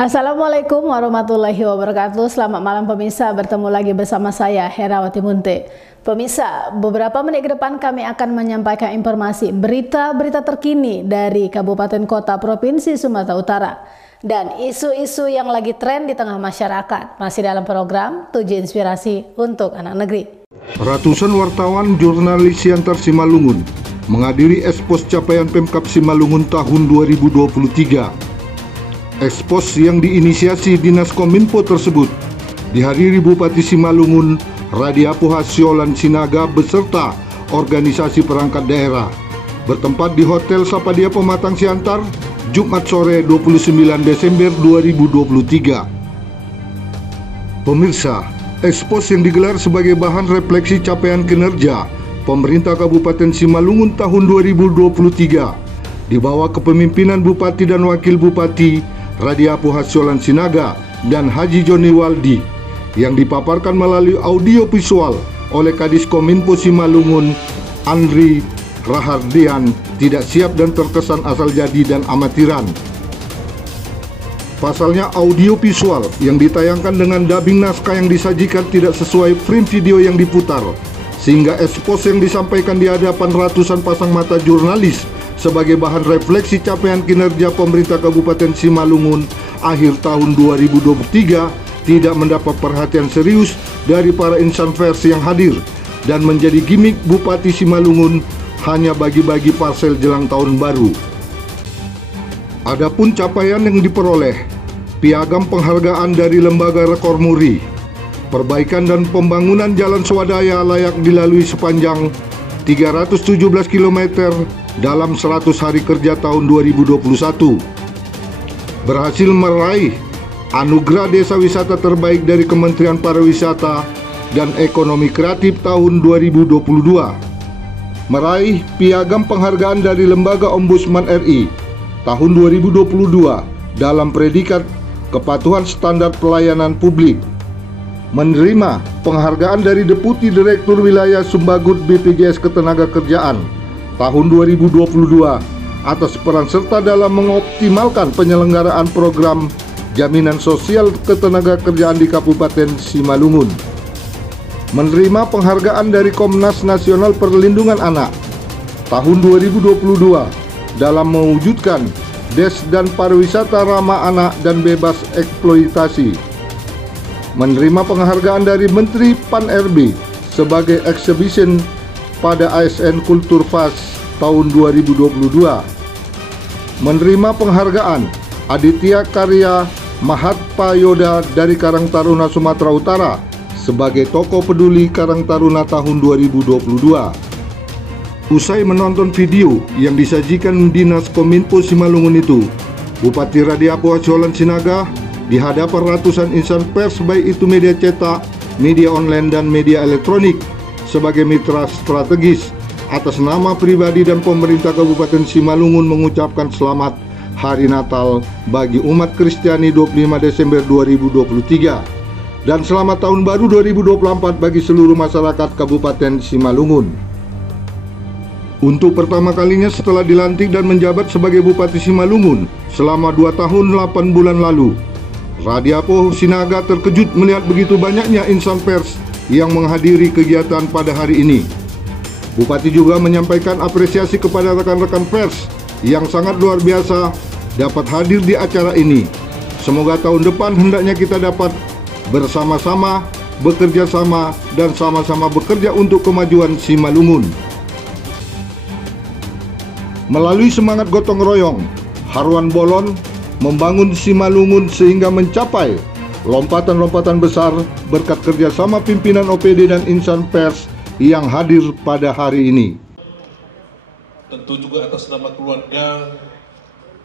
Assalamualaikum warahmatullahi wabarakatuh. Selamat malam pemirsa, bertemu lagi bersama saya Herawati Munte. Pemirsa, beberapa menit ke depan kami akan menyampaikan informasi berita-berita terkini dari Kabupaten Kota Provinsi Sumatera Utara dan isu-isu yang lagi tren di tengah masyarakat. Masih dalam program 7 Inspirasi untuk Anak Negeri. Ratusan wartawan jurnalis Siantar Simalungun menghadiri ekspos capaian Pemkab Simalungun tahun 2023. Ekspos yang diinisiasi Dinas Kominfo tersebut dihadiri Bupati Simalungun, Radiapo Hasyolan Sinaga beserta organisasi perangkat daerah, bertempat di Hotel Sapadia Pematang Siantar, Jumat sore 29 Desember 2023. Pemirsa, ekspos yang digelar sebagai bahan refleksi capaian kinerja pemerintah Kabupaten Simalungun tahun 2023 di bawah kepemimpinan Bupati dan Wakil Bupati Radiapo Hasyolan Sinaga dan Haji Joni Waldi yang dipaparkan melalui audio visual oleh Kadis Kominfo Simalungun, Andri Rahardian, tidak siap dan terkesan asal jadi dan amatiran. Pasalnya audio visual yang ditayangkan dengan dubbing naskah yang disajikan tidak sesuai frame video yang diputar, sehingga ekspos yang disampaikan di hadapan ratusan pasang mata jurnalis sebagai bahan refleksi capaian kinerja pemerintah Kabupaten Simalungun akhir tahun 2023 tidak mendapat perhatian serius dari para insan pers yang hadir dan menjadi gimmick Bupati Simalungun hanya bagi-bagi parsel jelang tahun baru. Adapun capaian yang diperoleh, piagam penghargaan dari Lembaga Rekor Muri, perbaikan dan pembangunan jalan swadaya layak dilalui sepanjang 317 km dalam 100 hari kerja tahun 2021, berhasil meraih Anugerah Desa Wisata Terbaik dari Kementerian Pariwisata dan Ekonomi Kreatif tahun 2022, meraih Piagam Penghargaan dari Lembaga Ombudsman RI tahun 2022 dalam predikat Kepatuhan Standar Pelayanan Publik, menerima penghargaan dari Deputi Direktur Wilayah Sumbagut BPJS Ketenagakerjaan tahun 2022 atas peran serta dalam mengoptimalkan penyelenggaraan program jaminan sosial ketenagakerjaan di Kabupaten Simalungun, menerima penghargaan dari Komnas Nasional Perlindungan Anak tahun 2022 dalam mewujudkan Des dan Pariwisata Ramah Anak dan Bebas Eksploitasi, menerima penghargaan dari Menteri Pan-RB sebagai exhibition pada ASN Kultur Fest tahun 2022, menerima penghargaan Aditya Karya Mahatpa Yoda dari Karang Taruna Sumatera Utara sebagai tokoh peduli Karang Taruna tahun 2022. Usai menonton video yang disajikan Dinas Kominfo Simalungun itu, Bupati Radiapo Hasyolan Sinaga di hadapan ratusan insan pers baik itu media cetak, media online dan media elektronik sebagai mitra strategis atas nama pribadi dan pemerintah Kabupaten Simalungun mengucapkan selamat Hari Natal bagi umat Kristiani 25 Desember 2023 dan selamat Tahun Baru 2024 bagi seluruh masyarakat Kabupaten Simalungun. Untuk pertama kalinya setelah dilantik dan menjabat sebagai Bupati Simalungun selama 2 tahun 8 bulan lalu, Radiapo Sinaga terkejut melihat begitu banyaknya insan pers yang menghadiri kegiatan pada hari ini. Bupati juga menyampaikan apresiasi kepada rekan-rekan pers yang sangat luar biasa dapat hadir di acara ini. Semoga tahun depan hendaknya kita dapat bersama-sama, bekerja sama, dan sama-sama bekerja untuk kemajuan Simalungun. Melalui semangat gotong royong, Haruan Bolon membangun Simalungun sehingga mencapai lompatan-lompatan besar berkat kerjasama pimpinan OPD dan insan pers yang hadir pada hari ini. Tentu juga atas nama keluarga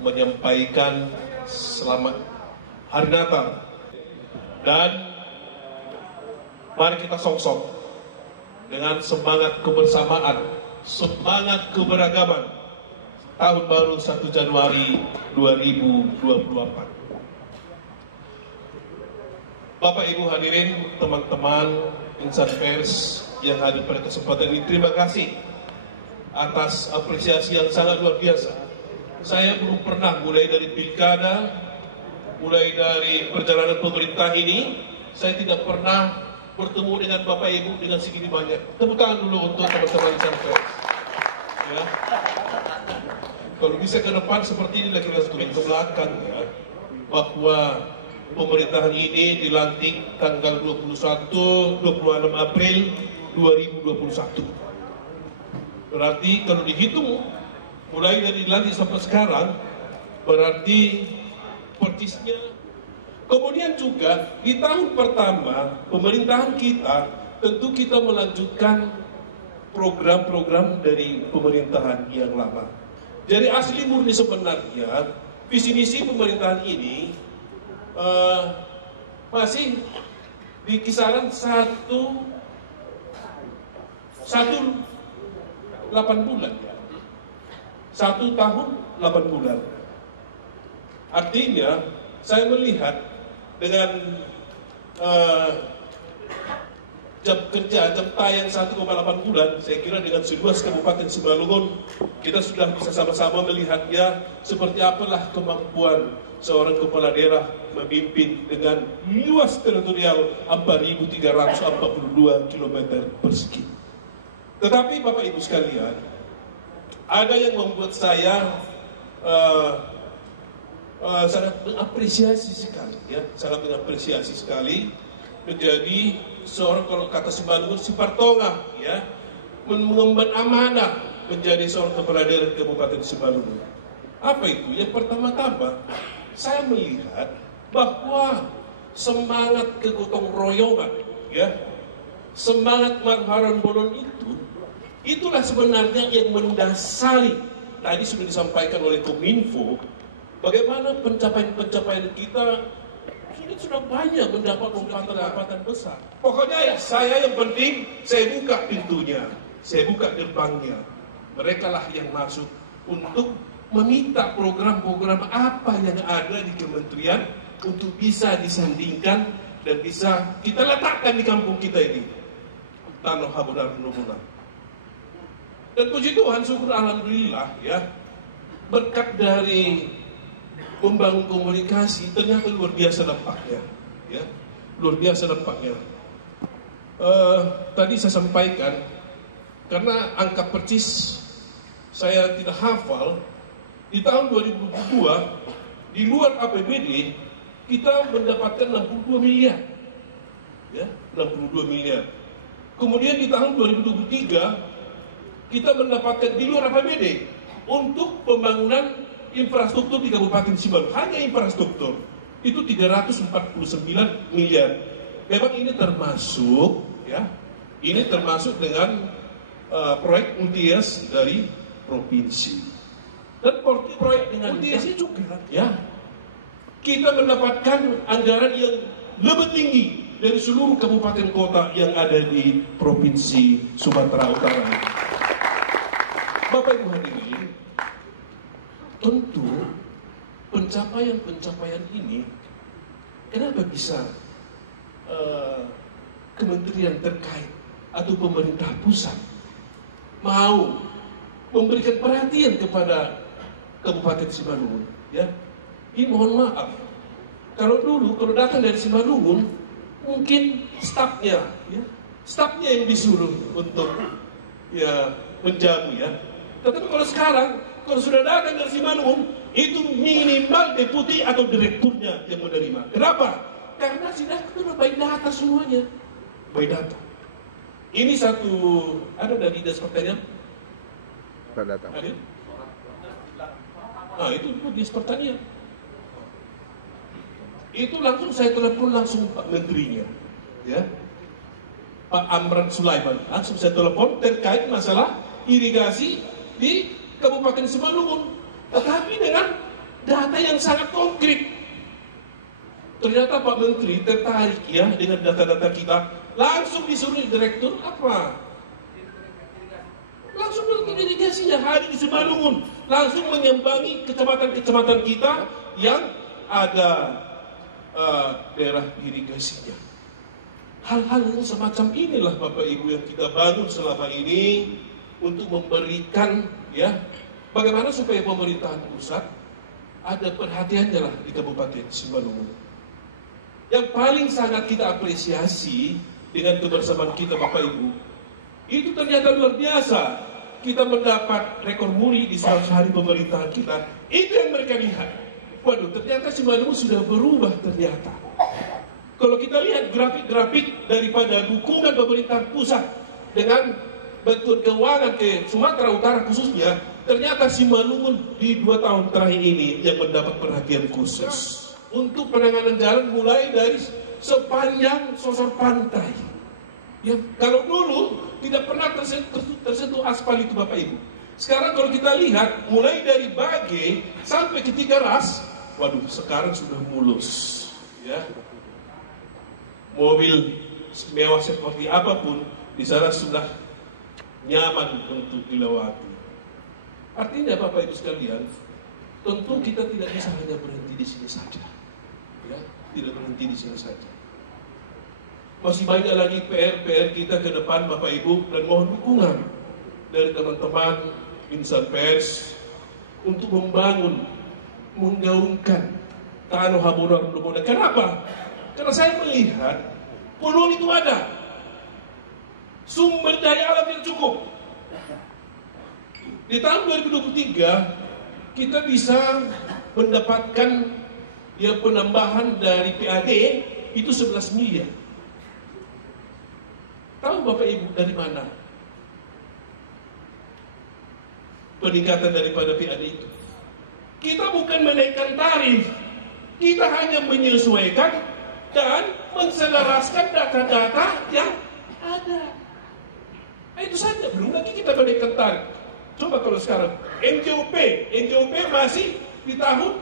menyampaikan selamat Hari Natal, dan mari kita song-song dengan semangat kebersamaan, semangat keberagaman Tahun Baru 1 Januari 2024. Bapak Ibu hadirin, teman-teman insan pers yang hadir pada kesempatan ini, terima kasih atas apresiasi yang sangat luar biasa. Saya belum pernah mulai dari pilkada mulai dari perjalanan pemerintah ini, saya tidak pernah bertemu dengan Bapak Ibu dengan segini banyak. Tepuk tangan dulu untuk teman-teman sampai. Ya. Kalau bisa ke depan seperti ini lagi ke belakang ya, bahwa pemerintahan ini dilantik tanggal 26 April 2021. Berarti kalau dihitung mulai dari dilantik sampai sekarang, berarti persisnya. Kemudian juga di tahun pertama pemerintahan kita, tentu kita melanjutkan program-program dari pemerintahan yang lama. Jadi asli murni sebenarnya visi misi pemerintahan ini masih di kisaran 8 bulan ya. 1 tahun 8 bulan. Artinya saya melihat dengan jam kerja, jam tayang 1,8 bulan, saya kira dengan seluas Kabupaten Simalungun kita sudah bisa sama-sama melihatnya seperti apalah kemampuan seorang kepala daerah memimpin dengan luas teritorial 4.342 km persegi. Tetapi Bapak Ibu sekalian, ada yang membuat saya sangat mengapresiasi sekali, ya, sangat mengapresiasi sekali menjadi seorang, kalau kata Simalungun, Sipartonga, ya, mengemban amanah menjadi seorang kepala daerah Kabupaten Simalungun. Apa itu? Yang pertama-tama, saya melihat bahwa semangat kegotong royongan, ya, semangat Marharan Bolon itulah sebenarnya yang mendasari. Tadi sudah disampaikan oleh Kominfo, bagaimana pencapaian-pencapaian kita sudah banyak mendapat lompatan-lompatan besar. Pokoknya ya, saya yang penting saya buka pintunya, saya buka gerbangnya. Mereka lah yang masuk untuk meminta program-program apa yang ada di kementerian untuk bisa disandingkan dan bisa kita letakkan di kampung kita ini, Tanah Habudan Numuna. Dan puji Tuhan, syukur alhamdulillah ya, berkat dari membangun komunikasi ternyata luar biasa dampaknya, ya, luar biasa dampaknya. Tadi saya sampaikan, karena angka percis saya tidak hafal, di tahun 2022 di luar APBD kita mendapatkan 62 miliar, ya, 62 miliar. Kemudian di tahun 2023 kita mendapatkan di luar APBD untuk pembangunan infrastruktur di Kabupaten Simalungun, hanya infrastruktur itu 349 miliar. Memang ini termasuk, ya, ini termasuk dengan proyek UTS dari provinsi dan proyek dengan UTS juga, ya, kita mendapatkan anggaran yang lebih tinggi dari seluruh kabupaten kota yang ada di provinsi Sumatera Utara. Bapak Ibu hadirin, tentu pencapaian-pencapaian ini, kenapa bisa kementerian terkait atau pemerintah pusat mau memberikan perhatian kepada Kabupaten Simalungun, ya? Ini mohon maaf, kalau datang dari Simalungun mungkin stafnya, ya, stafnya yang disuruh untuk ya menjamu, ya. Tetapi kalau sekarang, kalau sudah datang dari Simalungun, itu minimal deputi atau direkturnya yang menerima. Kenapa? Karena sudah by data semuanya, by data. Ini satu, ada dari dinas pertanian? Data. Ada? Nah, itu dinas pertanian. Itu langsung saya telepon langsung Pak Menterinya, ya, Pak Amran Sulaiman. Langsung saya telepon terkait masalah irigasi di Kabupaten Simalungun, tetapi dengan data yang sangat konkret. Ternyata Pak Menteri tertarik, ya, dengan data-data kita. Langsung disuruh direktur apa? Langsung direktur irigasinya hadir di Simalungun, langsung menyambangi kecamatan-kecamatan kita yang ada daerah irigasinya. Hal-hal yang semacam inilah Bapak Ibu yang kita bangun selama ini untuk memberikan, ya, bagaimana supaya pemerintahan pusat ada perhatiannya lah di Kabupaten Simalungun. Yang paling sangat kita apresiasi dengan kebersamaan kita Bapak Ibu, itu ternyata luar biasa. Kita mendapat rekor muri di 100 hari pemerintahan kita. Itu yang mereka lihat. Waduh, ternyata Simalungun sudah berubah ternyata. Kalau kita lihat grafik-grafik daripada dukungan pemerintah pusat dengan bantuan keuangan ke Sumatera Utara khususnya, ternyata Simalungun di 2 tahun terakhir ini yang mendapat perhatian khusus untuk penanganan jalan mulai dari sepanjang sosor pantai. Ya, kalau dulu tidak pernah tersentuh aspal itu Bapak Ibu. Sekarang kalau kita lihat mulai dari Bage sampai ke Tiga Ras, waduh sekarang sudah mulus. Ya, mobil mewah seperti apapun di sana sudah nyaman untuk dilewati. Artinya Bapak Ibu sekalian, tentu kita tidak bisa hanya berhenti di sini saja. Ya, tidak berhenti di sini saja. Masih banyak lagi PR kita ke depan Bapak Ibu, dan mohon dukungan dari teman-teman insan pers untuk membangun, menggaungkan Tano Habonar Lumona. Kenapa? Karena saya melihat peluang itu ada, sumber daya alam yang cukup. Di tahun 2023 kita bisa mendapatkan ya penambahan dari PAD itu 11 miliar. Tahu Bapak Ibu dari mana peningkatan daripada PAD itu? Kita bukan menaikkan tarif, kita hanya menyesuaikan dan menselaraskan data-data yang ada. Itu saja, belum lagi kita menaikkan tarif. Coba kalau sekarang NJOP masih di tahun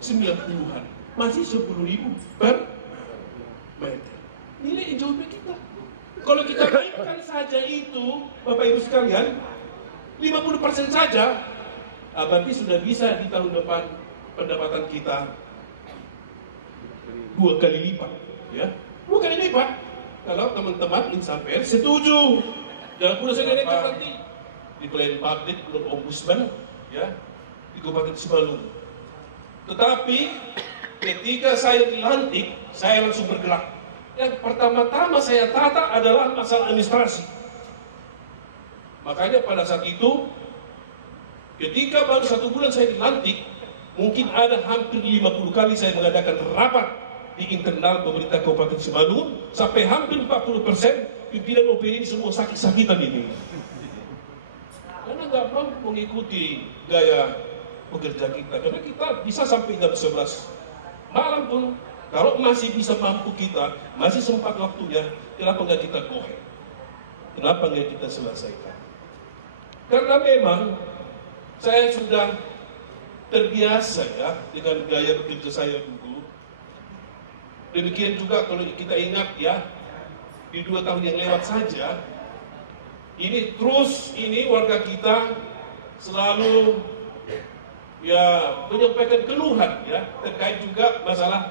90-an, masih 10.000 per meter. Nilai NJOP kita. Kalau kita naikkan saja itu, Bapak Ibu sekalian, 50% saja, berarti sudah bisa di tahun depan pendapatan kita 2 kali lipat, ya, 2 kali lipat. Kalau teman-teman insan pers setuju, jangan pula saya naikkan nanti di pelayanan publik, menurut ombudsman, ya, di Kabupaten Simalungun. Tetapi ketika saya dilantik, saya langsung bergerak. Yang pertama-tama saya tata adalah masalah administrasi. Makanya pada saat itu, ketika baru 1 bulan saya dilantik, mungkin ada hampir 50 kali saya mengadakan rapat di internal pemerintah Kabupaten Simalungun, sampai hampir 40% pimpinan OPD ini semua sakit-sakitan ini. Karena nggak mampu mengikuti gaya pekerja kita. Karena kita bisa sampai jam 11 malam pun. Kalau masih bisa mampu kita, masih sempat waktunya, kenapa nggak kita gohe? Kenapa nggak kita selesaikan? Karena memang saya sudah terbiasa ya dengan gaya bekerja saya dulu. Demikian juga kalau kita ingat ya, di 2 tahun yang lewat saja, ini warga kita selalu ya menyampaikan keluhan ya terkait juga masalah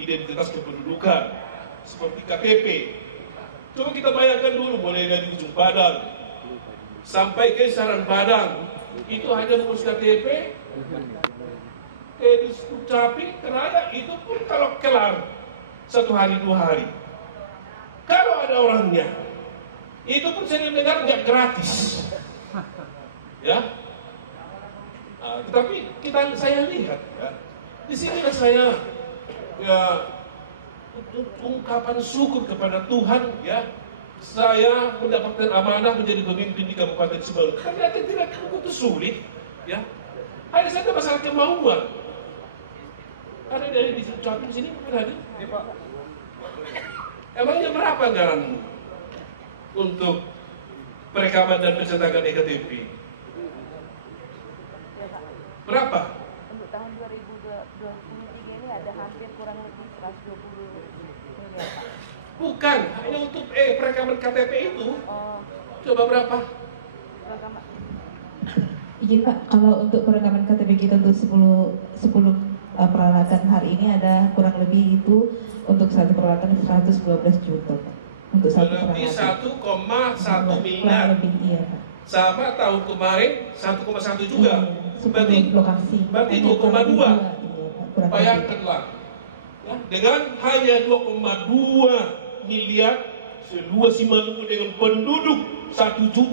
identitas kependudukan seperti KTP. Coba kita bayangkan dulu, mulai dari ujung Padang sampai ke Saran Padang, itu hanya ngurus KTP, di Capil, Keraya, itu pun kalau kelar 1 hari 2 hari. Kalau ada orangnya, itu pun saya dengar nggak gratis, ya. Tetapi saya lihat, ya, di sini saya ya ungkapan syukur kepada Tuhan, ya, saya mendapatkan amanah menjadi pemimpin di Kabupaten Simalungun. Ternyata tidak begitu sulit, ya. Hanya saja masalah kemauan. Ada dari di Capil sini berada, Pak. Emangnya berapa anggaran untuk perekaman dan pencetakan ektp? Berapa? Untuk tahun 2023 ini ada hampir kurang lebih 120 miliar, Pak. Bukan, hanya untuk perekaman KTP itu. Coba berapa? Perekaman. Iya Pak, kalau untuk perekaman KTP kita untuk 10 peralatan hari ini ada kurang lebih itu untuk satu peralatan 112 juta Pak. Untuk satu berarti peralatan. 1,1 miliar. Kurang lebih, iya Pak. Sama tahun kemarin 1,1 juga. Berarti lokasi. Berarti 2,2. Bayangkanlah. Ya, dengan hanya 2,2 miliar seluas Simalungun dengan penduduk 1.082.000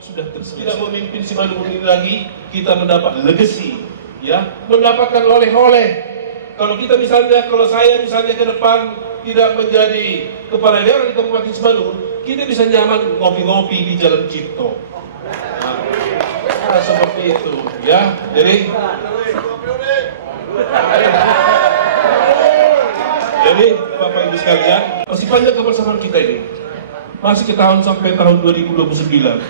sudah tersedia. Tidak memimpin Simalungun ini lagi, kita mendapat legacy, ya, mendapatkan oleh-oleh. Kalau kita misalnya, kalau saya misalnya ke depan tidak menjadi kepala daerah di Kabupaten Simalungun, kita bisa nyaman ngopi-ngopi di Jalan Cipto. Nah, seperti itu, ya. Jadi Bapak Ibu sekalian, masih panjang kebersamaan kita ini. Masih ke tahun sampai tahun 2029.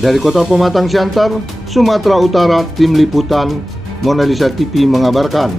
Dari Kota Pematang Siantar, Sumatera Utara, Tim Liputan Mona Lisa TV mengabarkan.